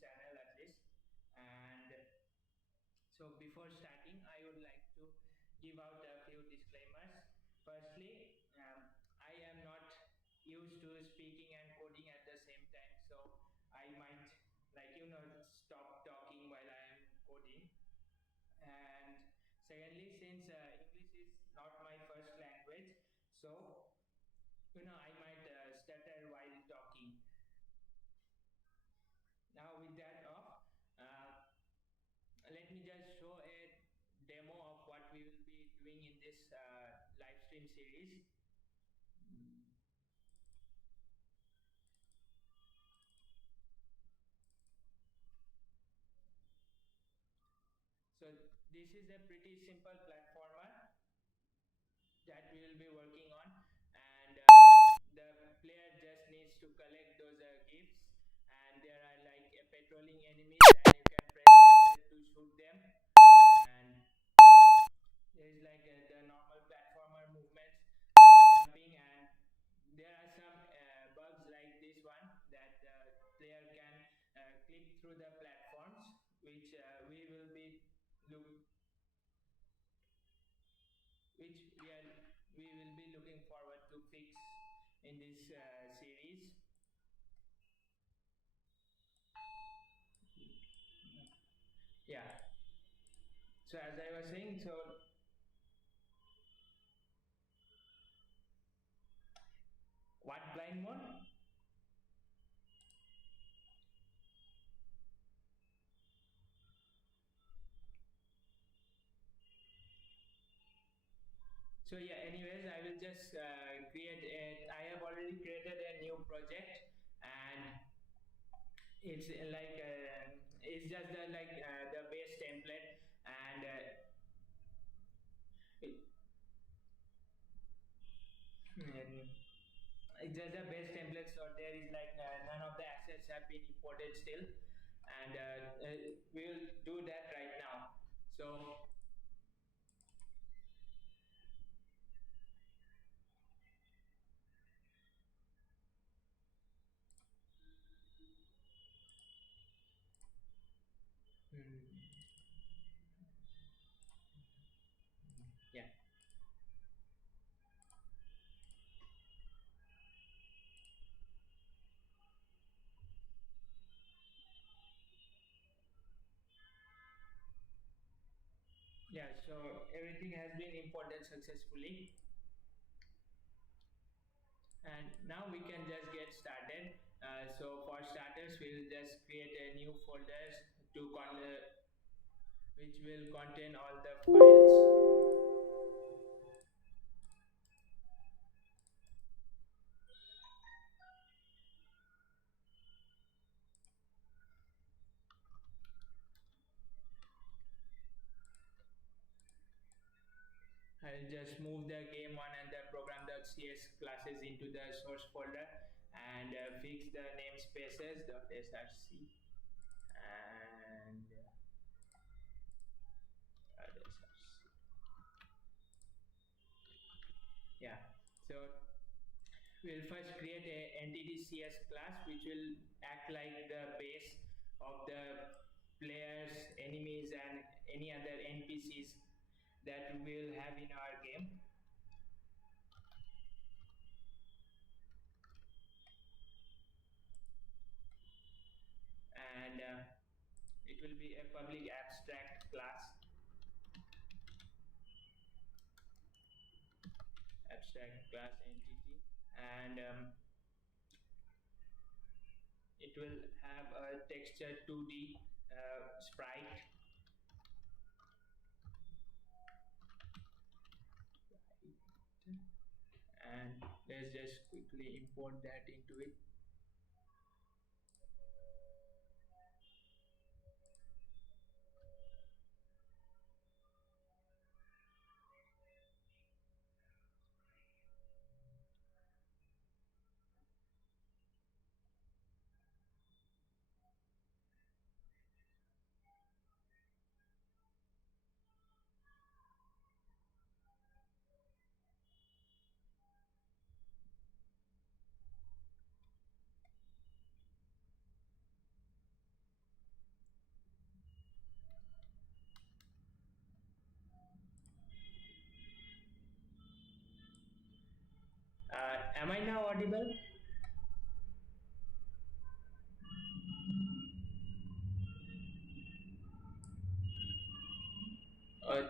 channel at least. And so before starting, I would like to give out a few disclaimers. Firstly, I am not used to speaking and coding at the same time, so I might, stop talking while I am coding. And secondly, since English is not my first language, so I might stutter while talking. Now with that off, let me just show a demo of what we will be doing in this live stream series. So this is a pretty simple platformer that we will be working on, and the player just needs to collect those gifts, and there are like patrolling enemies, and you can press enter to shoot them, and there is like the normal platformer movements like jumping, and there are some bugs like this one that the player can clip through the platforms, which look we will be looking forward to fix in this series. Yeah. So as I was saying, so what blind mode? So yeah, anyways, I will just I have already created a new project, and it's it's just the base template, and it, and it's just the base template. So there is none of the assets have been imported still, and we will do that right now. So hmm, yeah. Yeah, so everything has been imported successfully, and now we can just get started. So for starters, we'll just create a new folders which will contain all the files. I'll just move the game1 and the program.cs classes into the source folder, and fix the namespaces.src and src. Yeah. So we'll first create a entity CS class which will act like the base of the players, enemies, and any other NPCs that we'll have in our game. And it will be a public abstract class, abstract class entity, and it will have a texture 2D sprite, and let's just quickly import that into it. Am I now audible? Uh,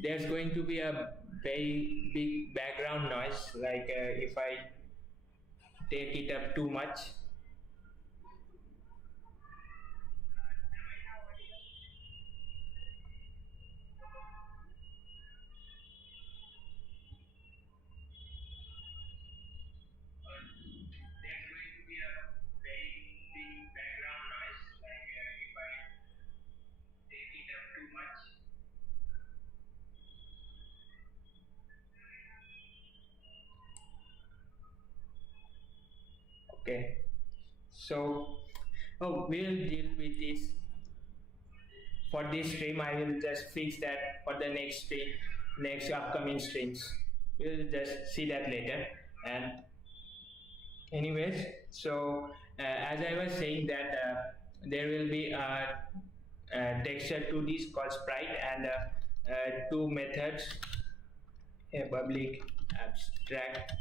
there's going to be a very big background noise, like if I take it up too much. There's going to be a very big background noise, like if I take it up too much. Okay, so we'll deal with this for this stream. I will just fix that for the next stream, next upcoming streams. We'll just see that later. And anyways, so as I was saying that there will be a texture to this called sprite, and two methods: a public abstract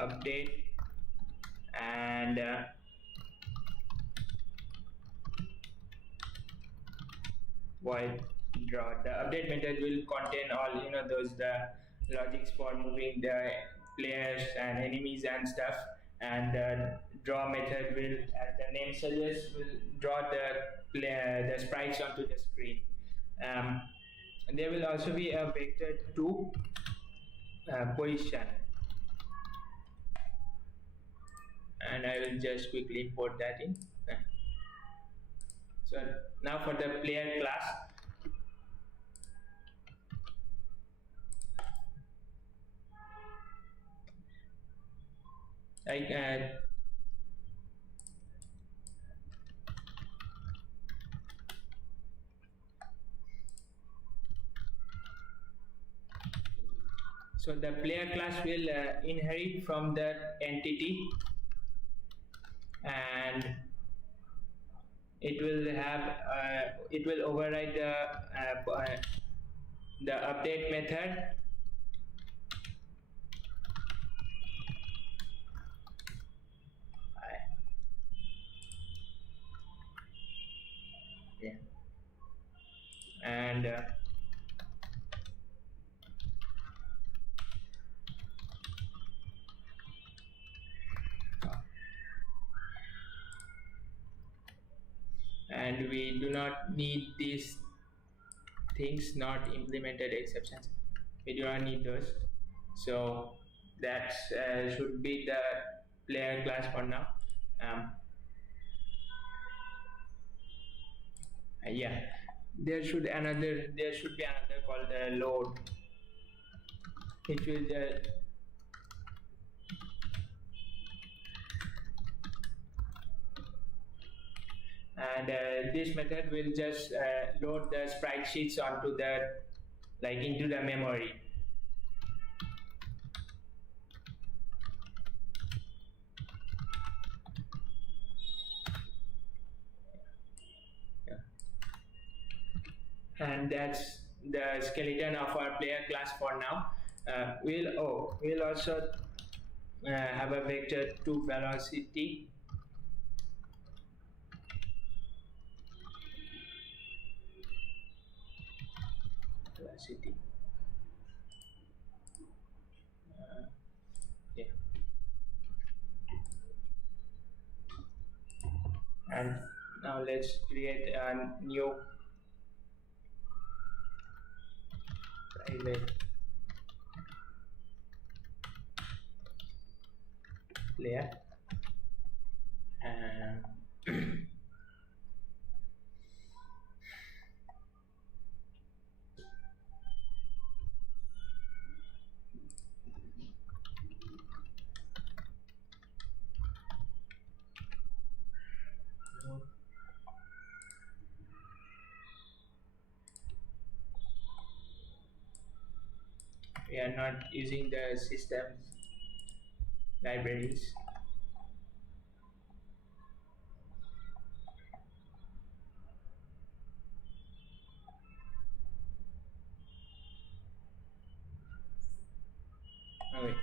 update and void draw. The update method will contain all, those the logics for moving the players and enemies and stuff. And draw method will, as the name suggests, will draw the sprites onto the screen. Um, there will also be a vector to position, and I will just quickly import that in. So now for the player class, I so the player class will inherit from the entity, and it will override the update method, yeah. And we do not need these things, not implemented exceptions. We do not need those. So that should be the player class for now. Yeah, there should be another called load, which will and this method will just load the sprite sheets onto the, like, into the memory. Yeah. And that's the skeleton of our player class for now. We'll also have a vector to velocity, yeah. And now let's create a new private layer. We are not using the system libraries. Okay.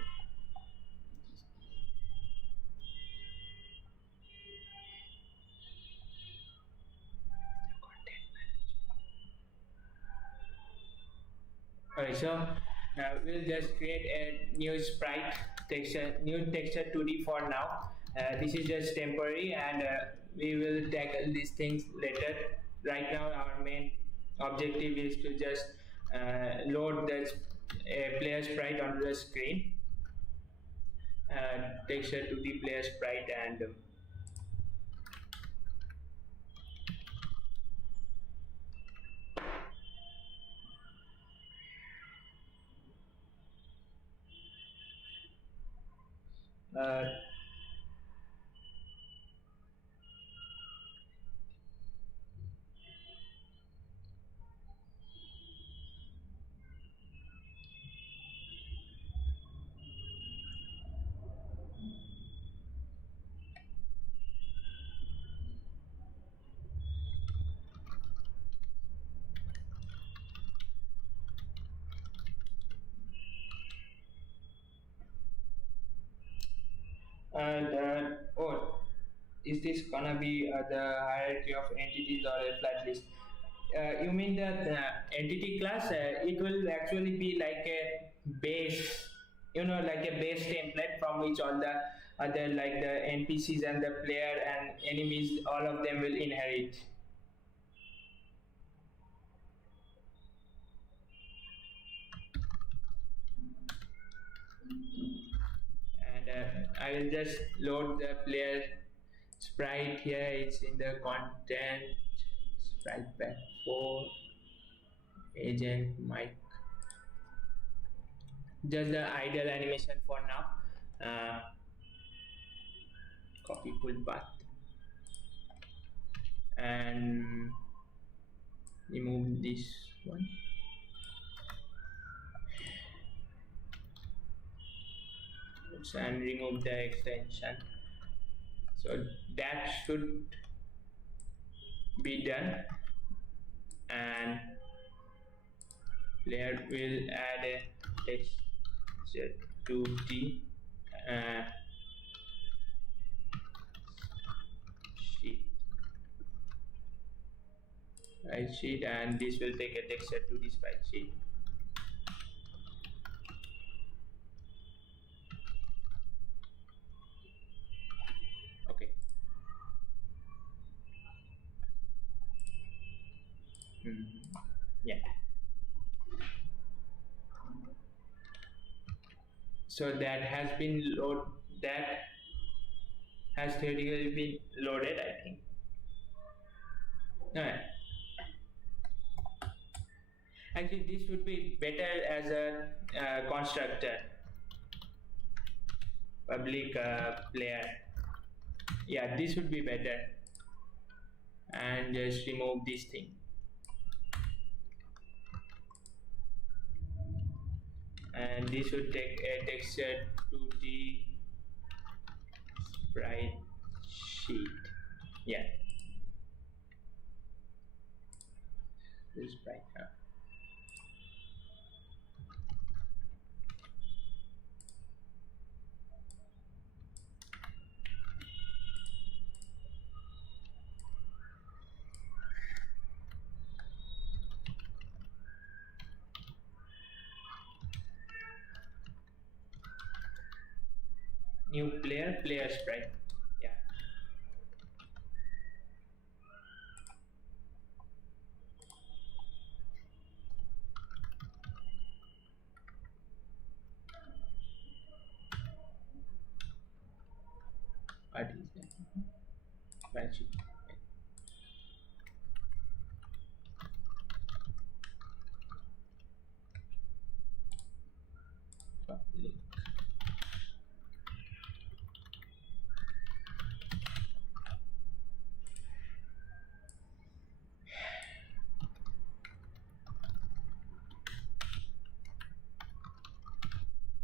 Okay, so we'll just create a new sprite texture, new texture 2D for now. This is just temporary, and we will tackle these things later. Right now, our main objective is to just load the player sprite onto the screen. Texture 2D player sprite, and uh, and oh, is this gonna be the hierarchy of entities or a flat list? You mean the entity class? It will actually be like a base, like a base template from which all the other, like the NPCs and the player and enemies, all of them will inherit. And I will just load the player sprite here. It's in the content sprite pack 4 agent mic, just the idle animation for now. Copy full path and remove this one. Oops, and remove the extension. So that should be done, and player will add a texture to the sheet, right sheet, and this will take a texture to the sprite sheet. Okay. Yeah. So that has been that has theoretically been loaded, I think. Alright. Actually, this would be better as a constructor, public player. Yeah, this would be better. And just remove this thing. And this would take a texture to the sprite sheet. Yeah. This sprite. New player sprite. Yeah. What is that? Sprite sheet. Public.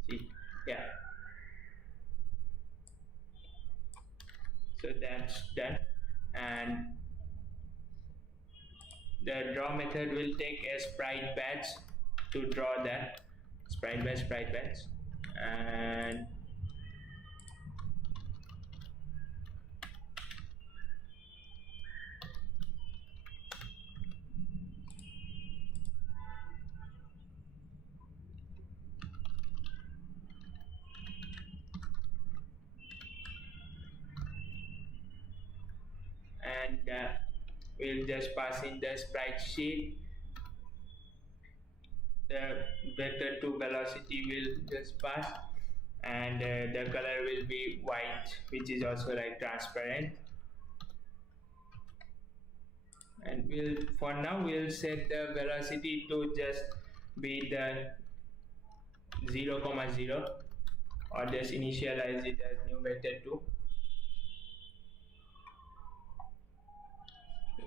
See, yeah. So that's done, and the draw method will take a sprite batch to draw that sprite batch, and and we'll just pass in the sprite sheet. The vector to velocity will just pass, and the color will be white, which is also like transparent. And for now we'll set the velocity to just be the 0,0, or just initialize it as new vector 2.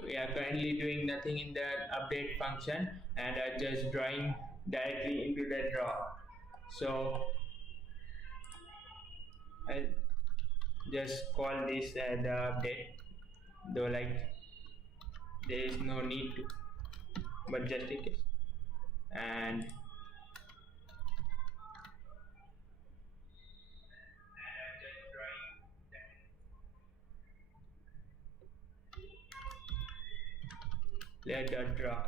We are currently doing nothing in the update function and are just drawing directly into the draw. So I'll just call this the update, though like there is no need to, but just in case. And let draw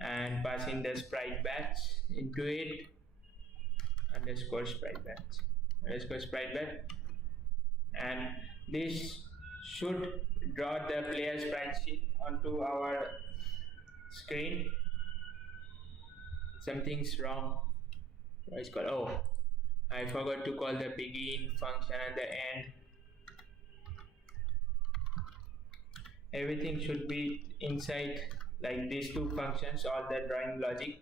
and passing the sprite batch into it, underscore sprite batch, and this should draw the player sprite sheet onto our screen. Something's wrong. It's called, oh, I forgot to call the begin function at the end. Everything should be inside like these two functions, all the drawing logic.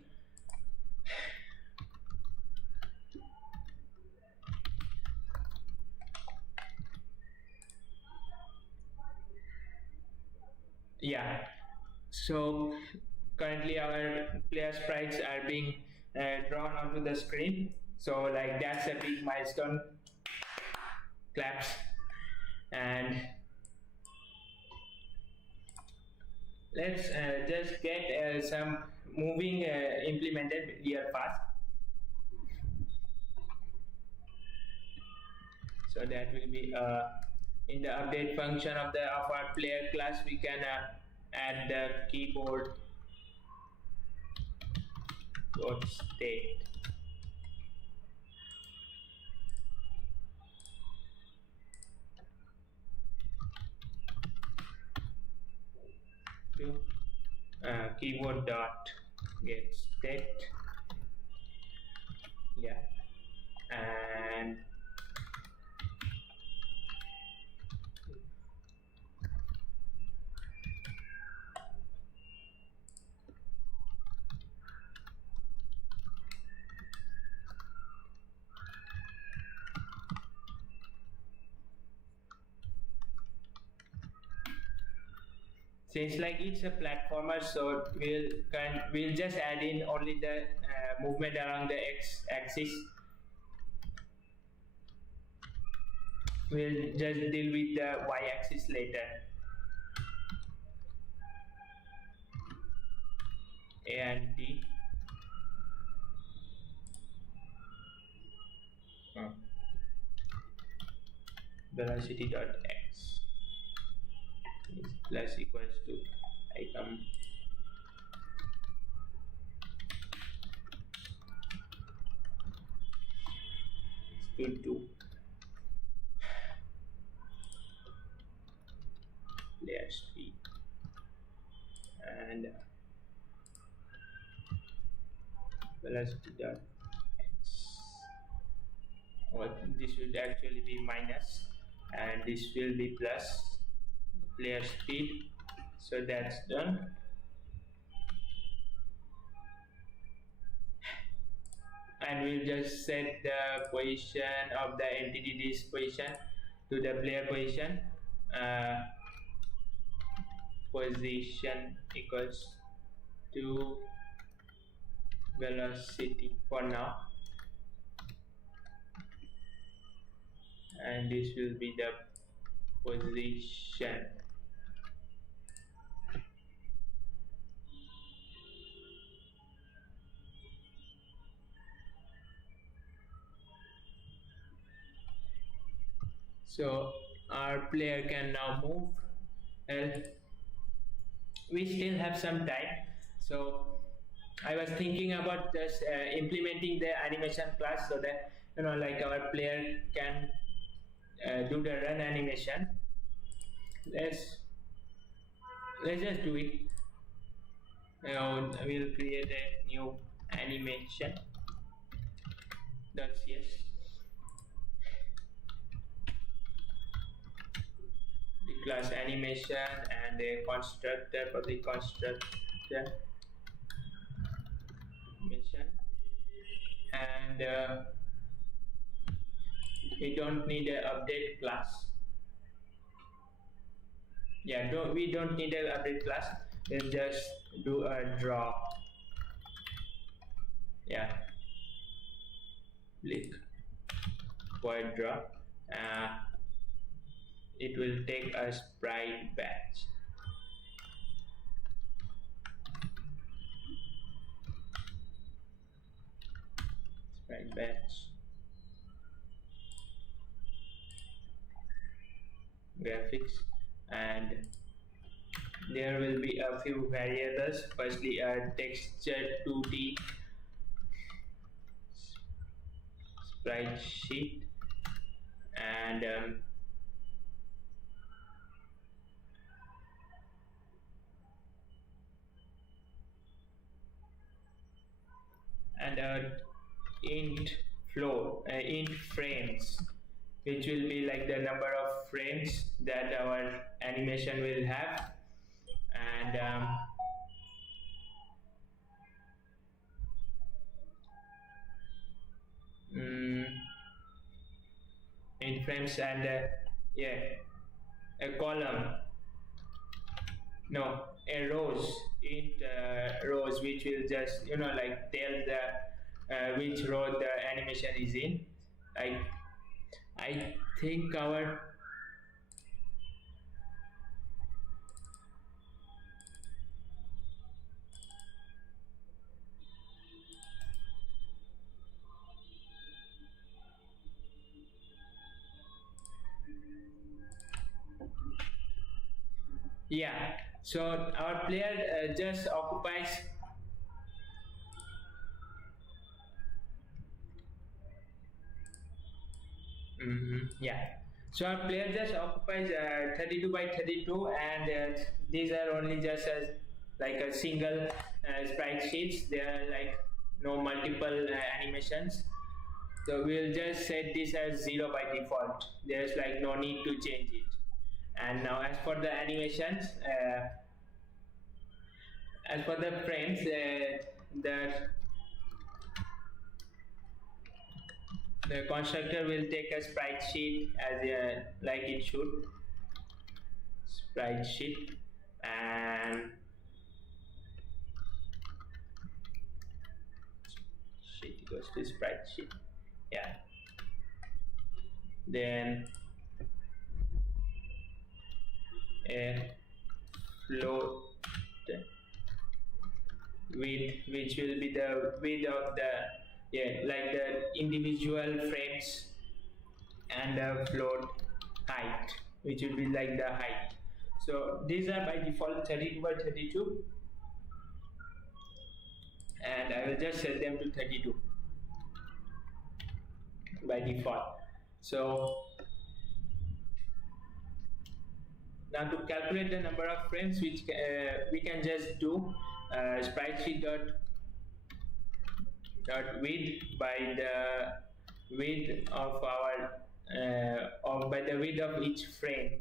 Yeah, so currently our player sprites are being drawn onto the screen, so like that's a big milestone. Claps. And let's just get some moving implemented here fast. So that will be in the update function of our player class, we can add the keyboard state. Keyboard dot get state, yeah, and since like it's a platformer, so we'll just add in only the movement along the x-axis. We'll just deal with the y-axis later. A and D. Velocity dot x is plus equals to icon to 2 layer speed, and velocity dot x, or this will actually be minus, and this will be plus player speed. So that's done. And we'll just set the position of the entity disk position to the player position. Position equals to velocity for now, and this will be the position. So our player can now move. We still have some time, so I was thinking about just implementing the animation class so that like our player can do the run animation. Let's let's just do it. We'll create a new animation. That's yes. The class animation and a constructor for the constructor animation, and we don't need an update class. Yeah, we don't need an update class. Let's just do a draw. Yeah, click void draw. It will take a sprite batch. Sprite batch. Graphics, and there will be a few variables. Firstly, a texture 2D sprite sheet, and int flow, int frames, which will be like the number of frames that our animation will have, and int frames, and yeah, a column, no, a rows, int rows, which will just like tell the which row the animation is in. I think our yeah, so our player just occupies yeah, so our player just occupies 32 by 32, and these are only just as like a single sprite sheets. There are like no multiple animations, so we'll just set this as 0 by default. There's like no need to change it. And now as for the animations, as for the frames, the constructor will take a sprite sheet as like it should, sprite sheet, and sheet goes to sprite sheet. Yeah, then a float width, which will be the width of the like the individual frames, and the float height, which will be like the height. So these are by default 32 by 32, and I will just set them to 32 by default. So now to calculate the number of frames, which we can just do sprite sheet dot width by the width of our or by the width of each frame.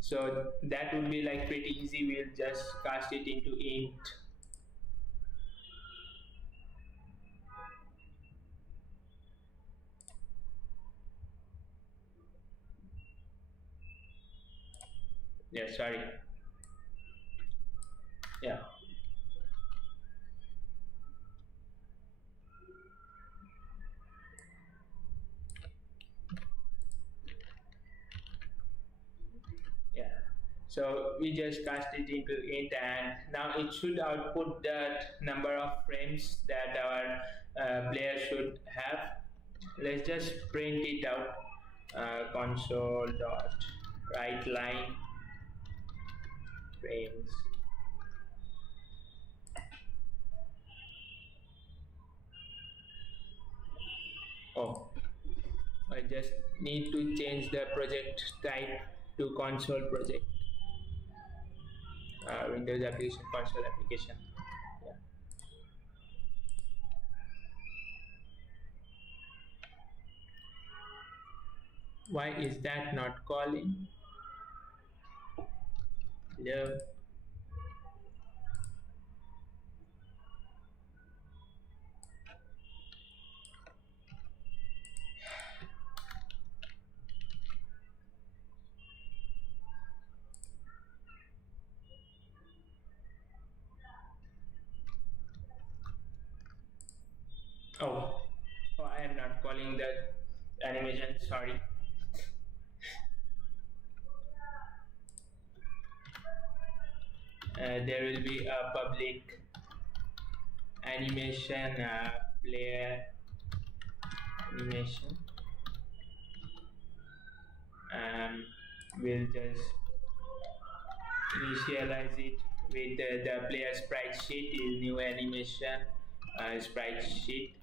So that would be like pretty easy. We'll just cast it into int. Yeah, sorry. Yeah. Yeah. So we just cast it into int, and now it should output the number of frames that our player should have. Let's just print it out. Console dot write line frames. Oh, I just need to change the project type to console project. Windows application, console application. Yeah. Why is that not calling? Hello. Oh, oh, I am not calling the animation. Sorry. There will be a public animation player animation. We'll just initialize it with the player sprite sheet is new animation sprite sheet.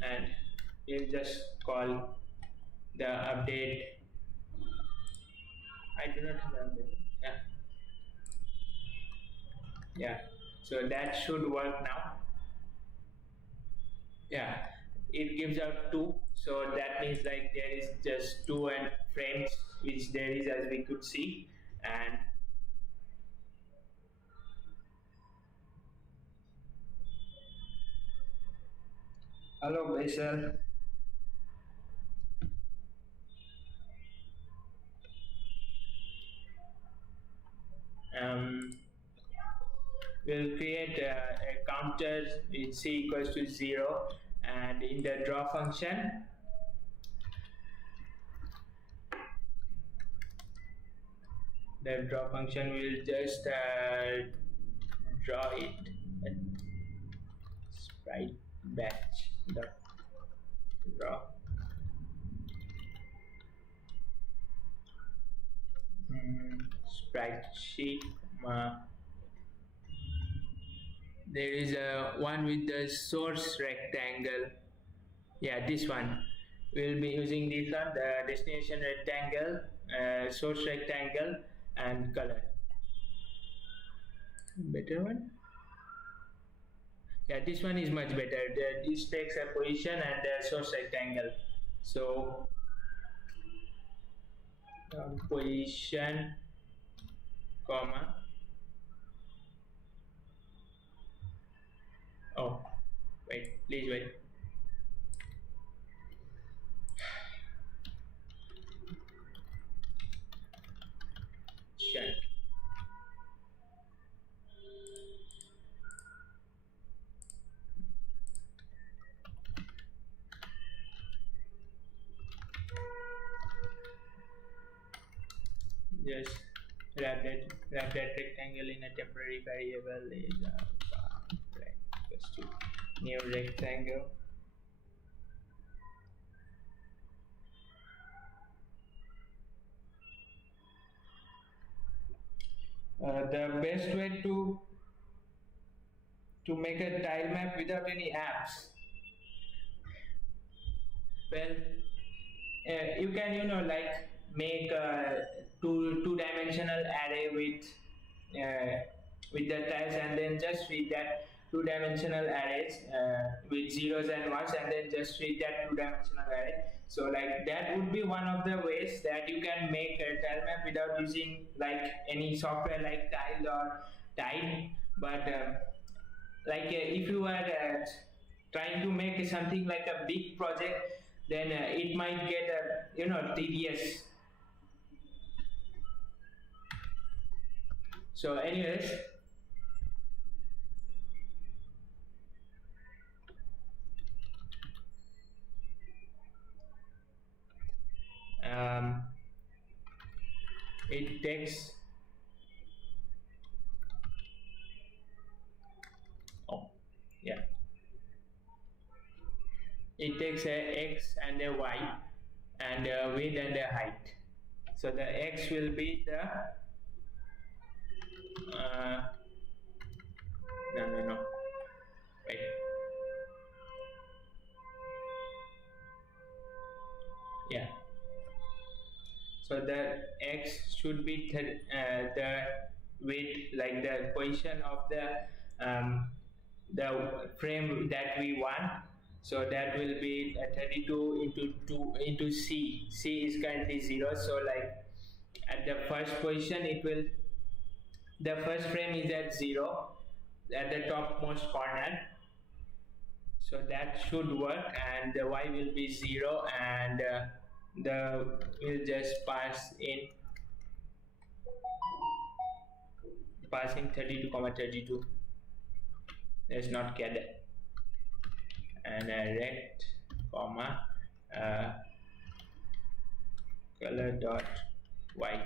And we'll just call the update. I do not remember. Yeah. Yeah. So that should work now. Yeah. It gives out 2. So that means like there is just 2 and frames which there is as we could see. And hello Basil. Um, we'll create a counter with c equals to 0, and in the draw function will just draw it at sprite batch dot draw. Sprite sheet. There is a one with the source rectangle. Yeah, this one. We'll be using this one, the destination rectangle, source rectangle, and color. Better one. Yeah, this one is much better. This takes a position and the source rectangle. So position, comma. Oh, wait, please wait. Shut. Just wrap that rectangle in a temporary variable is right, equals to new rectangle. The best way to make a tile map without any apps, well, you can like make a two-dimensional array with the tiles, and then just feed that two-dimensional arrays with zeros and ones, and then just feed that two-dimensional array. So like that would be one of the ways that you can make a tile map without using like any software like Tile or Tile. But like if you are trying to make something like a big project, then it might get tedious. So anyways, it takes yeah, it takes a x and a y and a width and a height. So the x will be the no wait, yeah, So the x should be the width, like the position of the frame that we want. So that will be 32 into 2 into c is currently 0. So like at the first position, it will, the first frame is at 0 at the topmost corner. So that should work, and the y will be 0, and the will just passing 32 comma 32. Let's not get that. And rect comma uh, color dot white,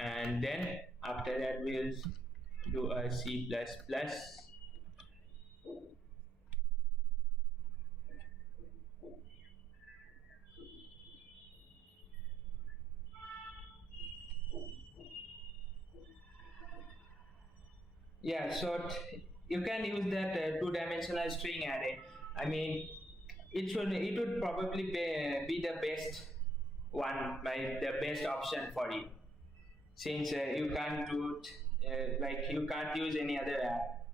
and then after that we'll do a C++. Yeah, so you can use that two-dimensional string array. I mean, it would probably be the best one, by the best option for you, since you can't do it, like you can't use any other app.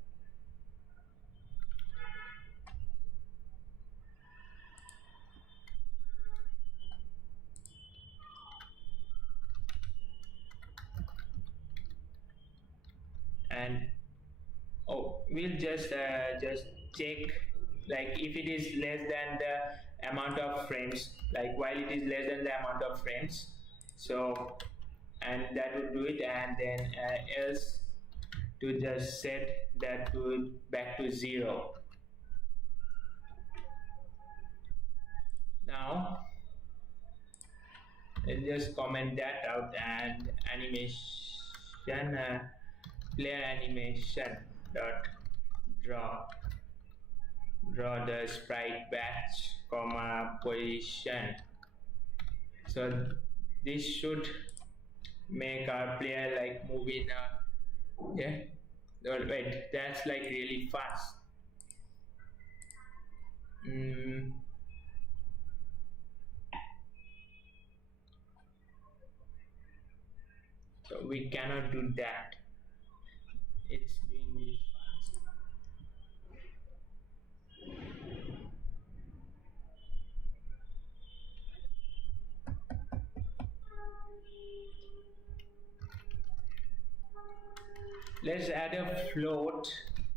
And oh, we'll just check, like if it is less than the amount of frames, like while it is less than the amount of frames. So, and that would do it, and then else to just set that to back to 0. Now let's just comment that out, and animation player animation dot draw the sprite batch comma position. So this should make our player like move in yeah. Oh, wait, that's like really fast. So we cannot do that. It's doing really fast. Let's add a float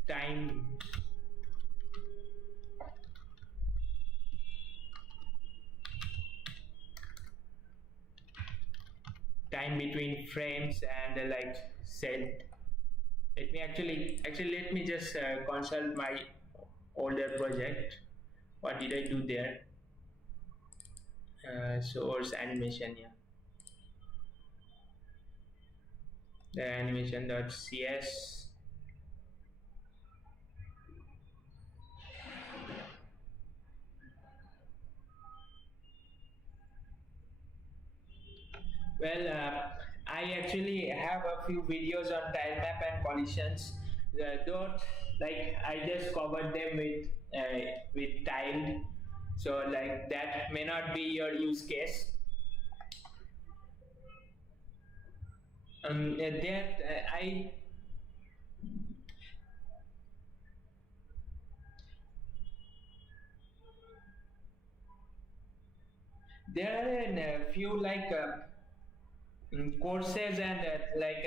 time between frames, and like set. Let me actually let me just consult my older project. What did I do there? Source animation, yeah. The animation.cs. Well, I actually have a few videos on tile map and collisions. Though, like I just covered them with tiled, so like that may not be your use case. That there are a few like courses and like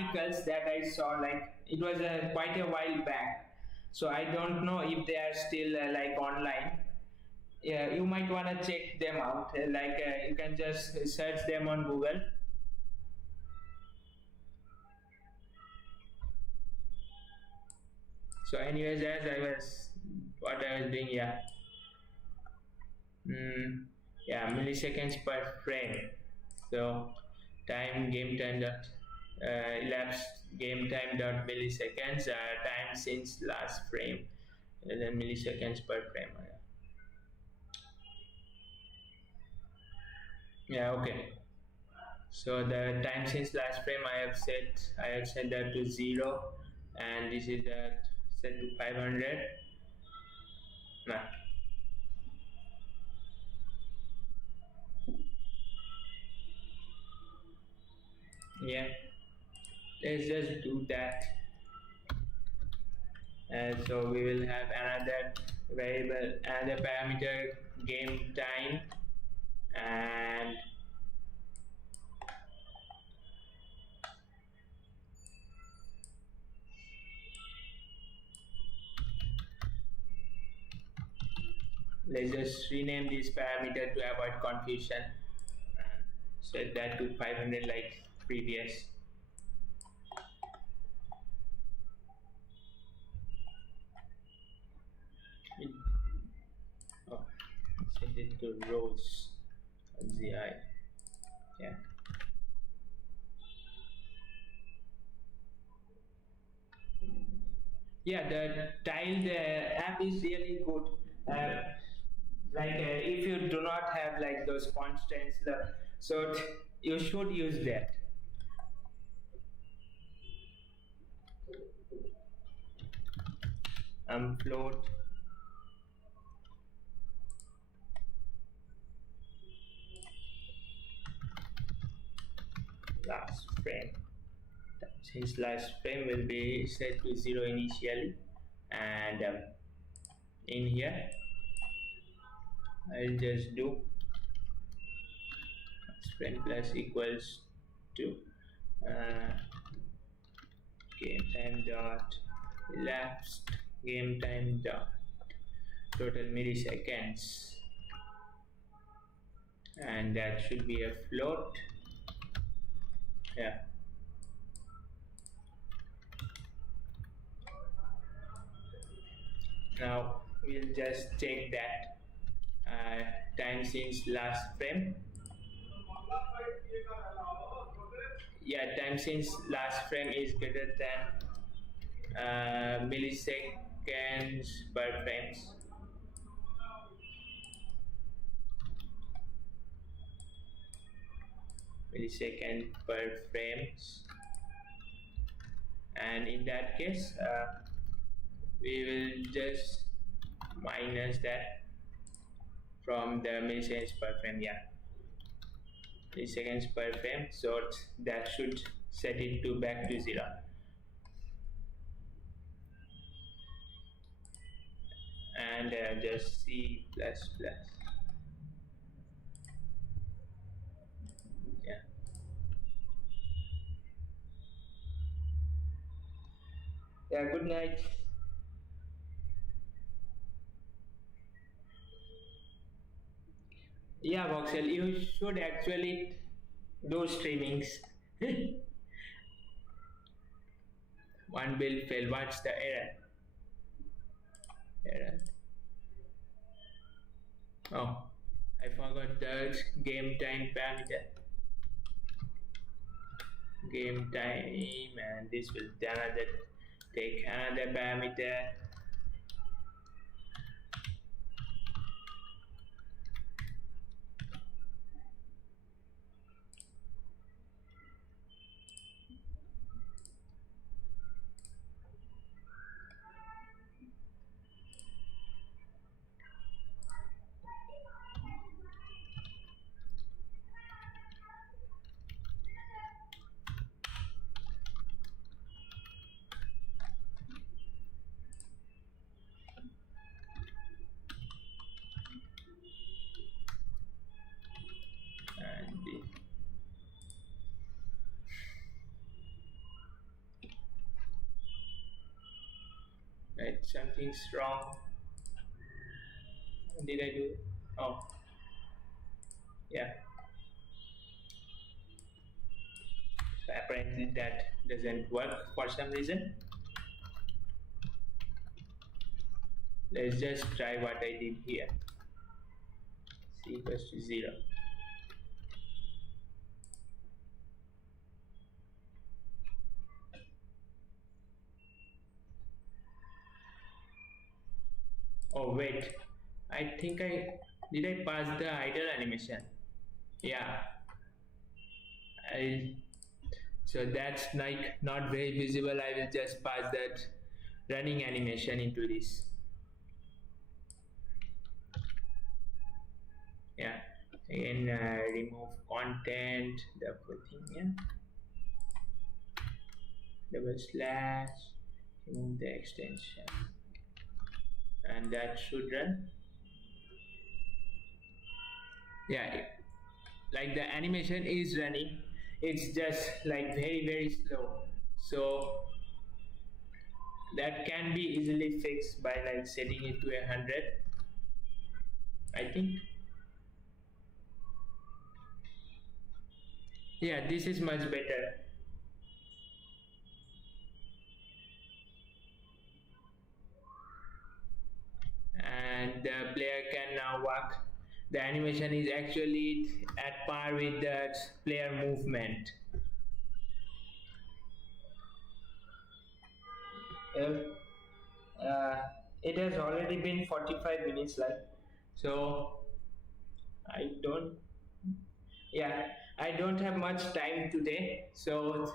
articles that I saw, like it was quite a while back, so I don't know if they are still like online. Yeah, you might want to check them out, like you can just search them on Google. So anyways, as I was what I was doing, yeah. Yeah, milliseconds per frame. So time game time dot elapsed game time dot milliseconds, time since last frame, and then milliseconds per frame. Yeah, okay. So the time since last frame I have set that to 0, and this is that set to 500. Nah. Yeah, let's just do that. And so we will have another variable, another parameter, game time, and let's just rename this parameter to avoid confusion. Set that to 500 like previous. Oh, set it to rows. ZI. Yeah. Yeah, the tiled app is really good. If you do not have like those constants, so you should use that. Float last frame. Since last frame will be set to 0 initially, and in here I'll just do frame plus equals to uh, game time dot elapsed game time dot total milliseconds, and that should be a float. Yeah. Now we'll just check that time since last frame. Yeah, time since last frame is greater than milliseconds per frames. Millisecond per frames, and in that case we will just minus that from the milliseconds per frame. Yeah, milliseconds per frame, so that should set it to back to 0. And just C++. Yeah. Yeah, good night. Yeah, Voxel, you should actually do streamings. One build fail. What's the error? Error. Oh, I forgot the game time parameter. Game time, and this will take another parameter. And right, something's wrong. Did I do it? Oh, yeah. So apparently that doesn't work for some reason. Let's just try what I did here. C equals to 0. Oh wait, I think did I pass the idle animation? Yeah, I so that's like not very visible. I will just pass that running animation into this. Yeah, again remove content, the whole thing. Yeah, double slash, remove the extension, and that should run. Yeah, like the animation is running, it's just like very slow. So that can be easily fixed by like setting it to 100, I think. Yeah, this is much better. And the player can now walk. The animation is actually at par with the player movement. If, uh, it has already been 45 minutes, like, so I don't, yeah, I don't have much time today. So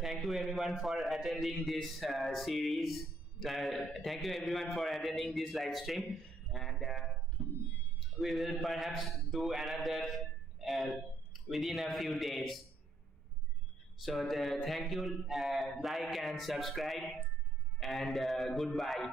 thank you everyone for attending this series. Thank you everyone for attending this live stream, and we will perhaps do another uh, within a few days. So thank you, like and subscribe, and goodbye.